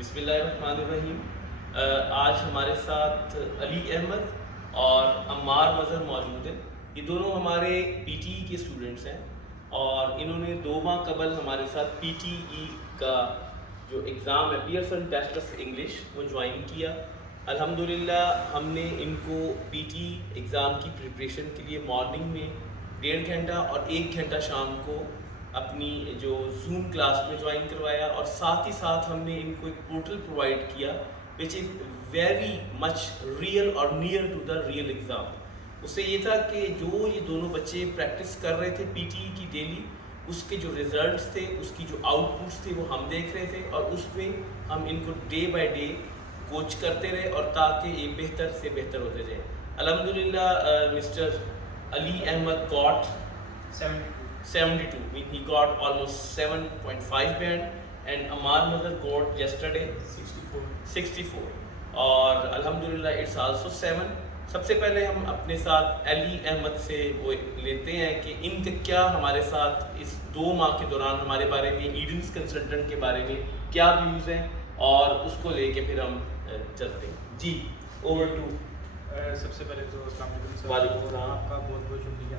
बिस्मिल्लाहिर्रहमानिर्रहीम। आज हमारे साथ अली अहमद और अम्मार मज़हर मौजूद हैं। ये दोनों हमारे पीटीई के स्टूडेंट्स हैं और इन्होंने 2 माह कबल हमारे साथ पीटीई का जो एग्ज़ाम है पियर्सन टेस्ट ऑफ इंग्लिश वो ज्वाइन किया। अल्हम्दुलिल्लाह हमने इनको पीटीई एग्ज़ाम की प्रिपरेशन के लिए मॉर्निंग में 1.5 घंटा और 1 घंटा शाम को अपनी जो जूम क्लास में ज्वाइन करवाया और साथ ही साथ हमने इनको एक पोर्टल प्रोवाइड किया which is very much real और near to the real exam. उससे ये था कि जो ये दोनों बच्चे प्रैक्टिस कर रहे थे पीटीई की डेली, उसके जो रिजल्ट्स थे, उसकी जो आउटपुट्स थे वो हम देख रहे थे और उसमें हम इनको डे बाय डे कोच करते रहे और ताकि ये बेहतर से बेहतर होते जाए। अल्हम्दुलिल्लाह mister Ali Ahmad got 72. I mean, he got almost 7.5 band, and Ammar Mother got yesterday 64. और अल्हम्दुलिल्लाह इट्स आल्सो 7। सबसे पहले हम अपने साथ अली अहमद से वो लेते हैं कि इनके क्या हमारे साथ इस 2 माह के दौरान हमारे बारे में ईडेंस कंसल्टेंट के बारे में क्या व्यूज़ हैं और उसको लेके फिर हम चलते हैं। जी, ओवर टू। सबसे पहले तो वालेकुम सलाम। आपका बहुत बहुत शुक्रिया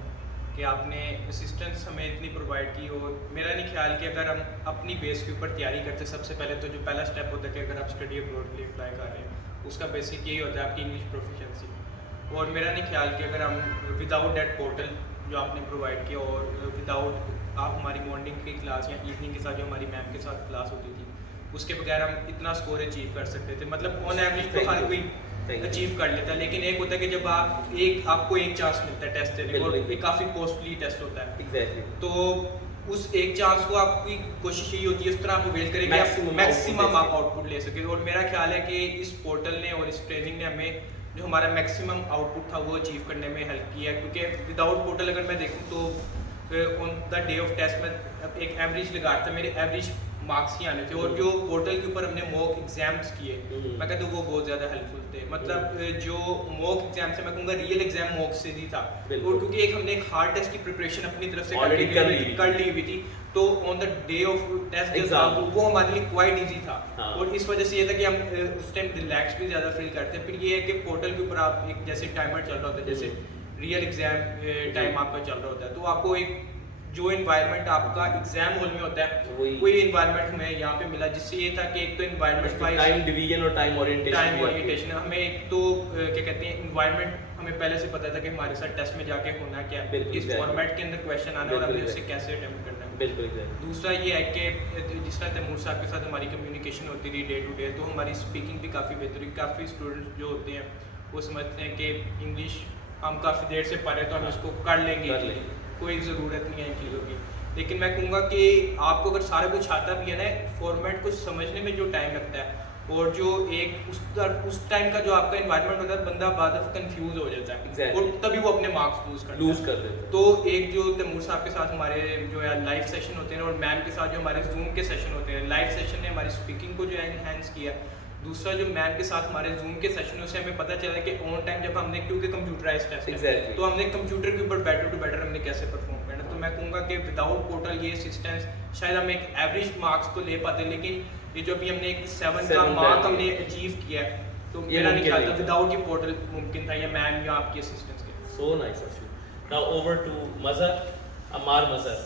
कि आपने असिस्टेंस हमें इतनी प्रोवाइड की। और मेरा नहीं ख्याल कि अगर हम अपनी बेस के ऊपर तैयारी करते, सबसे पहले तो जो पहला स्टेप होता है कि अगर आप स्टडी अब्रॉड के लिए अप्लाई कर रहे हैं, उसका बेसिक यही होता है आपकी इंग्लिश प्रोफिशिएंसी। और मेरा नहीं ख्याल कि अगर हम विदाउट डेट पोर्टल जो आपने प्रोवाइड किया और विदाउट आप हमारी मॉर्निंग की क्लास या इवनिंग के साथ जो हमारी मैम के साथ क्लास होती थी, उसके बगैर हम इतना स्कोर अचीव कर सकते थे। मतलब ऑन एवरेज तो हर कोई अचीव कर लेता है, लेकिन एक होता है कि जब आपको एक चांस मिलता है टेस्ट देने को, ये काफ़ी कॉस्टली टेस्ट होता है। Exactly. तो उस एक चांस को आपकी कोशिश यही होती है उस तरह आप अवेल करें कि आप मैक्सिमम आप आउटपुट ले सकें। और मेरा ख्याल है कि इस पोर्टल ने और इस ट्रेनिंग ने हमें जो हमारा मैक्सिमम आउटपुट था वो अचीव करने में हेल्प किया। क्योंकि विदाउट पोर्टल अगर मैं देखूँ तो on the day of test में एक एवरेज लगाता था, मेरे एवरेज मार्क्स ही आने थे। और जो पोर्टल के ऊपर हमने मॉक एग्जाम्स किए, मैं कहता हूँ वो बहुत ज़्यादा हेल्पफुल थे। मतलब जो मॉक एग्जाम से मैं कहूँगा रियल एग्जाम मॉक से ही था। और क्योंकि हमने एक हार्ड टेस्ट की प्रिपरेशन अपनी तरफ से कर ली हुई थी, तो on the day of test exam वो हमारे लिए क्वाइट ईजी था। और इस वजह से ये था कि हम उस टाइम रिलैक्स भी ज़्यादा फील करते। फिर ये है कि पोर्टल के ऊपर आप एक जैसे टाइमर चल रहा होता है, जैसे रियल एग्जाम टाइम आपका चल रहा होता है, तो आपको एक जो इन्वायरमेंट आपका एग्जाम हॉल में होता है कोई इन्वायरमेंट हमें यहाँ पे मिला, जिससे ये था कि एक तो इन्वायरमेंट टाइम डिवीजन और टाइम ओरिएंटेशन हमें एक तो क्या कहते हैं इन्वायरमेंट हमें पहले से पता था कि हमारे साथ टेस्ट में जाके होना क्या है, इस फॉर्मेट के अंदर क्वेश्चन आना और हमें उसे कैसे अटेम्प्ट करना है। बिल्कुल। दूसरा ये है कि जिस तरह तैमूर साहब के साथ हमारी कम्युनिकेशन होती थी डे टू डे, तो हमारी स्पीकिंग भी काफ़ी बेहतर हुई। काफ़ी स्टूडेंट्स जो होते हैं वो समझते हैं कि इंग्लिश हम काफ़ी देर से पढ़े तो हम इसको कर लेंगे, कोई ज़रूरत नहीं है इन चीज़ों की। लेकिन मैं कहूँगा कि आपको अगर सारा कुछ आता भी है ना, फॉर्मेट को समझने में जो टाइम लगता है और जो एक उस टाइम का जो आपका एनवायरनमेंट होता है, बंदा बाद में कंफ्यूज हो जाता है और तभी वो अपने मार्क्स लूज कर देता है। तो एक जो तैमूर साहब के साथ हमारे जो है लाइव सेशन होते हैं और मैम के साथ जो हमारे जूम के सेशन होते हैं, लाइव सेशन ने हमारी स्पीकिंग को जो है इनहेंस किया। दूसरा जो मैम के साथ हमारे जूम के सेशनों से हमें पता चला कि ऑन टाइम जब हमने, क्योंकि कंप्यूटराइज टेस्ट है, तो हमने कंप्यूटर के ऊपर बेटर टू बेटर हमने कैसे परफॉर्म करना। तो मैं कहूँगा कि विदाउट पोर्टल ये असिस्टेंस शायद हम एक एवरेज मार्क्स तो ले पाते, लेकिन ये जो भी हमने एक 7 का मार्क हमने अचीव किया है, तो मेरा नहीं ख्याल था विदाउट ये पोर्टल मुमकिन था, या मैम या आपकी असिस्टेंस के। So nice of you. Now over to Mazhar, Ammar Mazhar.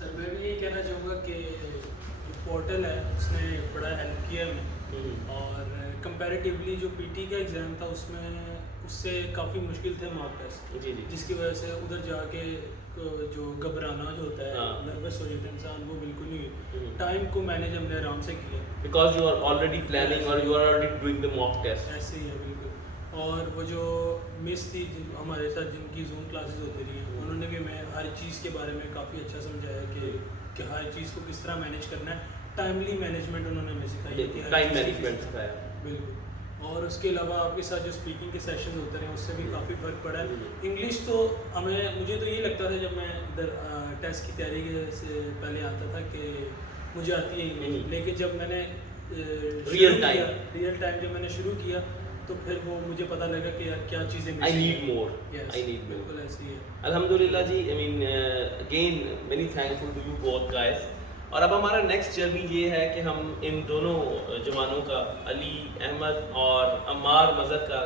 Sir मैं भी यही कहना चाहूँगा कि पोर्टल है उसने बड़ा हेल्प किया हमें। और कंपैरेटिवली जो पीटी का एग्ज़ाम था उससे काफ़ी मुश्किल थे मार्क टेस्ट, जिसकी वजह से उधर जाके जो घबराना जो होता है, नर्वस हो जाता है इंसान, वो बिल्कुल नहीं। टाइम को मैनेज हमने आराम से किया because you are already planning और you are already doing the mock test. ऐसे ही है बिल्कुल। और वो जो मिस थी हमारे साथ जिनकी जूम क्लासेस होती रही, उन्होंने भी हमें हर चीज़ के बारे में काफ़ी अच्छा समझाया कि हर चीज़ को किस तरह मैनेज करना है। टाइमली मैनेजमेंट उन्होंने हमें सिखाई, टाइम मैनेजमेंट सिखाया बिल्कुल। और उसके अलावा आपके साथ जो स्पीकिंग के सेशन होते रहे उससे भी काफ़ी फ़र्क पड़ा है। इंग्लिश तो मुझे तो ये लगता था जब मैं इधर टेस्ट की तैयारी से पहले आता था कि मुझे आती है इंग्लिश, लेकिन जब मैंने रियल टाइम जब मैंने शुरू किया तो फिर वो मुझे पता लगा कि यार क्या चीज़ें I need more. बिल्कुल ऐसी है। Alhamdulillah ji, I mean again many thankful to you both guys और अब हमारा नेक्स्ट जर्नी ये है कि हम इन दोनों जवानों का, अली अहमद और अम्मार मजहर का,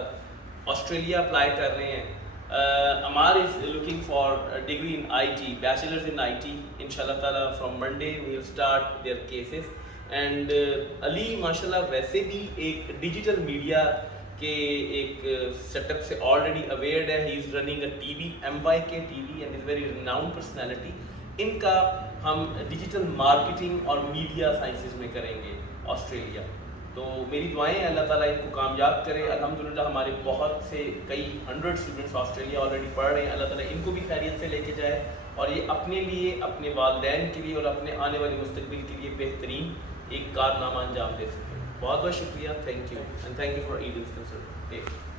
ऑस्ट्रेलिया अप्लाई कर रहे हैं। Ammar is looking for a degree in IT, bachelor's in IT. Inshallah ताला from Monday we will start their cases. And Ali माशाल्लाह वैसे भी एक डिजिटल मीडिया के एक सेटअप से ऑलरेडी अवेयर है। He is running a TV, MYK TV, and is very renowned personality. इनका हम डिजिटल मार्केटिंग और मीडिया साइंसेज में करेंगे ऑस्ट्रेलिया। तो मेरी दुआएं हैं अल्लाह ताला इनको कामयाब करे। अल्हम्दुलिल्लाह हमारे बहुत से कई 100 स्टूडेंट्स ऑस्ट्रेलिया ऑलरेडी पढ़ रहे हैं। अल्लाह ताला इनको भी खैरियत से लेके जाए और ये अपने लिए, अपने वालिदैन के लिए और अपने आने वाले मुस्तकबिल के लिए बेहतरीन एक कारनामा अंजाम दे सकें। बहुत बहुत शुक्रिया, thank you and thank you for ईडिंग।